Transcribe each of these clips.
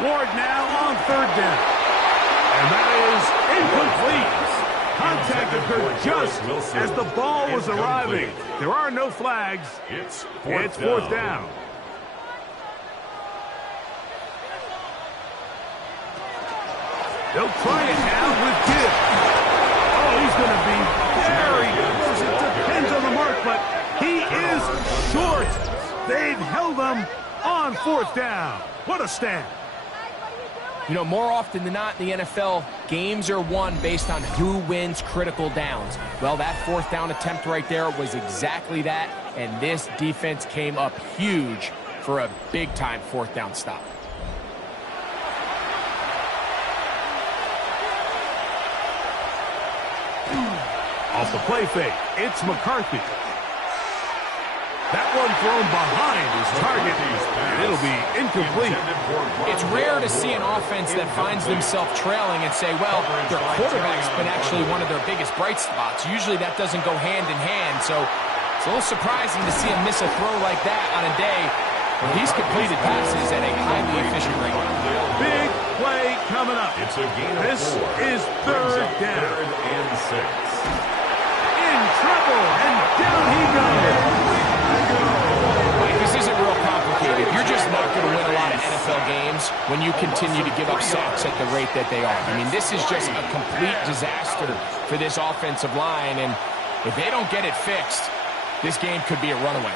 Ward now on third down. And that is incomplete. Contact occurred just as the ball was arriving. There are no flags. It's fourth down. They'll try it now with Gibbs. Oh, he's going to be very close. It depends on the mark, but he is short. They've held him on fourth down. What a stand. You know, more often than not in the NFL, games are won based on who wins critical downs. Well, that fourth down attempt right there was exactly that, and this defense came up huge for a big-time fourth down stop. Off the play fake, it's McCarthy. That one thrown behind his target, and it'll be incomplete. It's rare to see an offense that finds themselves trailing and say, well, their quarterback's been actually one of their biggest bright spots. Usually that doesn't go hand in hand, so it's a little surprising to see him miss a throw like that on a day where he's completed passes at a highly efficient rate. Big play coming up. It's a gain of 4. This is third down. Third and 6. In trouble, and down he goes. Mike, this isn't real complicated. You're just not going to win a lot of NFL games when you continue to give up sacks at the rate that they are. I mean, this is just a complete disaster for this offensive line, and if they don't get it fixed, this game could be a runaway.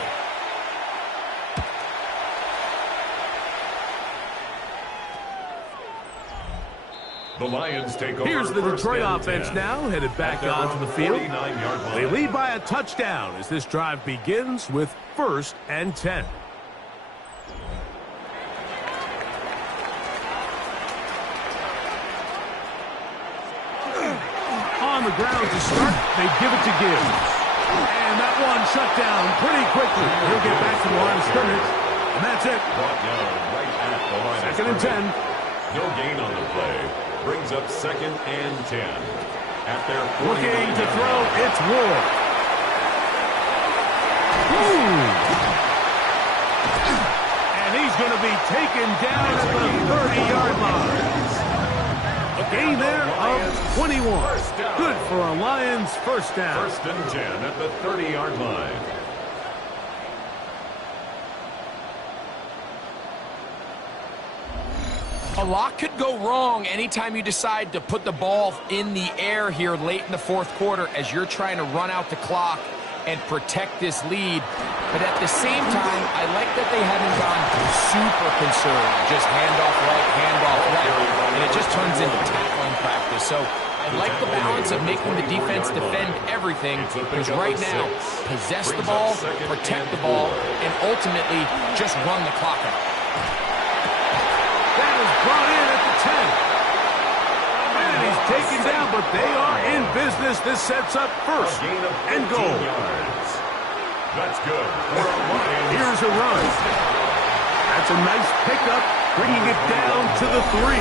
The Lions take over. Here's the Detroit offense now, headed back onto the field. They lead by a touchdown as this drive begins with 1st and 10. On the ground to start, they give it to Gibbs. And that one shut down pretty quickly. He'll get back to the line of scrimmage, and that's it. Second and 10. No gain on the play. Brings up 2nd and 10. At their looking to throw, it's Ward. And he's going to be taken down at the 30-yard line. A gain there of 21. Good for a Lions first down. 1st and 10 at the 30-yard line. A lot could go wrong anytime you decide to put the ball in the air here late in the fourth quarter as you're trying to run out the clock and protect this lead. But at the same time, I like that they haven't gone super conservative. Just handoff right, handoff left, and it just turns into tackling practice. So I like the balance of making the defense defend everything, because right now, possess the ball, protect the ball, and ultimately just run the clock out. That is brought in at the 10. And he's taken down, but they are in business. This sets up 1st and goal. That's good. Here's a run. That's a nice pickup, bringing it down to the 3.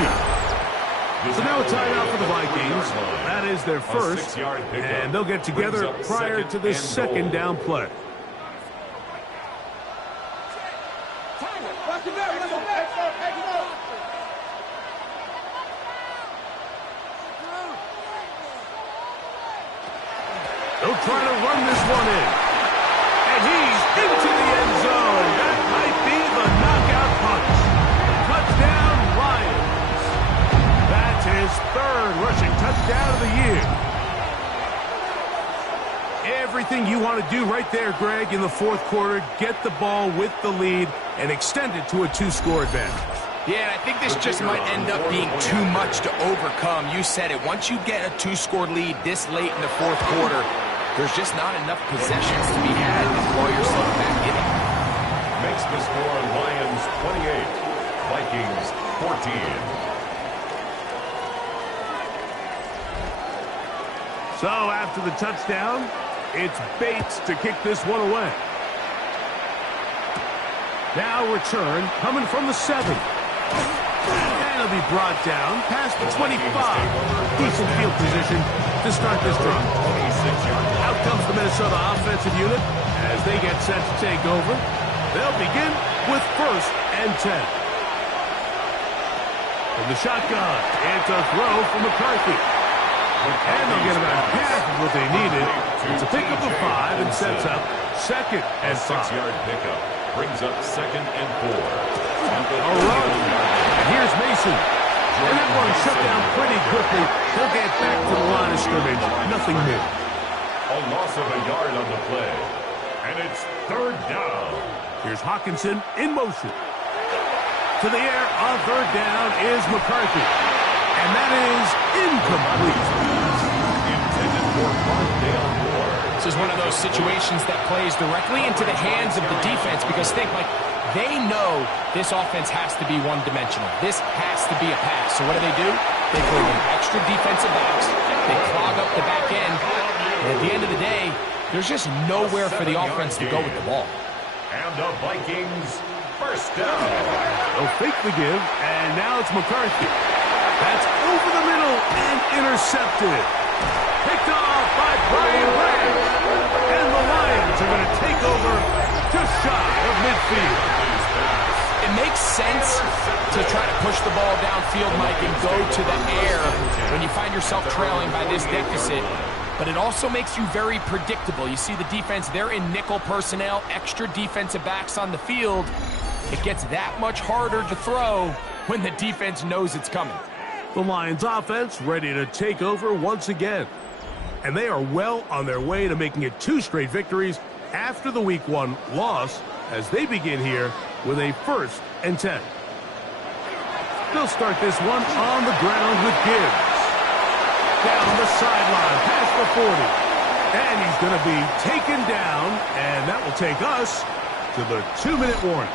So now a timeout for the Vikings. That is their first, and they'll get together prior to this 2nd down play. They'll try to run this one in. And he's into the end zone. That might be the knockout punch. Touchdown, Lions. That's his 3rd rushing touchdown of the year. Everything you want to do right there, Greg, in the fourth quarter. Get the ball with the lead and extend it to a 2-score advantage. Yeah, I think this just might end up being too much to overcome. You said it. Once you get a 2-score lead this late in the fourth quarter, there's just not enough possessions to be had to claw yourself back in it. Makes the score Lions 28, Vikings 14. So after the touchdown, it's Bates to kick this one away. Now return coming from the 7. And it'll be brought down past the 25. Decent field position to start this drive. Out comes the Minnesota offensive unit as they get set to take over. They'll begin with 1st and 10. From the shotgun, it's a throw from McCarthy. And they'll get about half of what they needed. It's a pickup of 5 and sets up 2nd and 5. 6-yard pickup brings up 2nd and 4. All right. And here's Mason. And that one shut down pretty quickly. He'll get back to the line of scrimmage. Nothing new. A loss of a yard on the play. And it's 3rd down. Here's Hawkinson in motion. To the air on 3rd down is McCarthy. And that is incomplete. Intended for Markdale Moore. This is one of those situations that plays directly into the hands of the defense because think, like, they know this offense has to be one-dimensional. This has to be a pass. So what do? They bring in extra defensive backs. They clog up the back end. And at the end of the day, there's just nowhere for the offense to go with the ball. And the Vikings, 1st down. They'll fake the give, and now it's McCarthy. That's over the middle and intercepted. Picked off by Brian Grant. And the Lions are going to take over just shy of midfield. It makes sense to try to push the ball downfield, Mike, and go to the air when you find yourself trailing by this deficit. But it also makes you very predictable. You see the defense, they're in nickel personnel, extra defensive backs on the field. It gets that much harder to throw when the defense knows it's coming. The Lions offense ready to take over once again. And they are well on their way to making it 2 straight victories after the Week 1 loss as they begin here with a 1st and 10. They'll start this one on the ground with Gibbs. Down the sideline, past the 40. And he's going to be taken down, and that will take us to the 2-minute warning.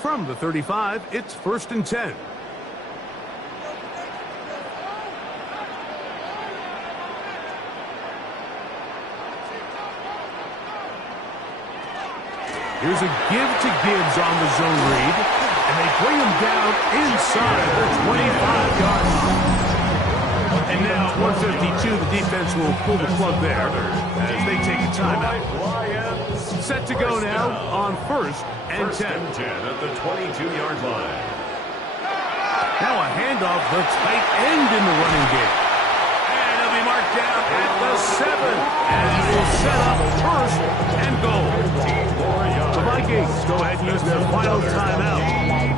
From the 35, it's 1st and 10. Here's a give to Gibbs on the zone read, and they bring him down inside the 25-yard line. And now at 152, the defense will pull the plug there as they take a timeout. Set to go now on 1st and 10. At the 22-yard line. Now a handoff, the tight end in the running game. And he'll be marked down at the 7 as he will set up 1st and goal. The Vikings go ahead and use their final timeout.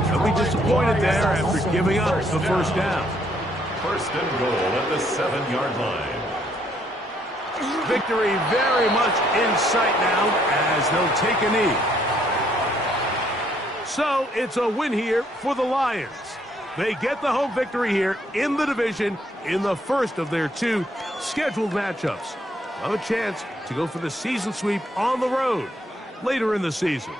They'll be disappointed there after giving up the 1st down. 1st and goal at the 7-yard line. Victory very much in sight now as they'll take a knee. So it's a win here for the Lions. They get the home victory here in the division in the 1st of their 2 scheduled matchups. Have a chance to go for the season sweep on the road later in the season.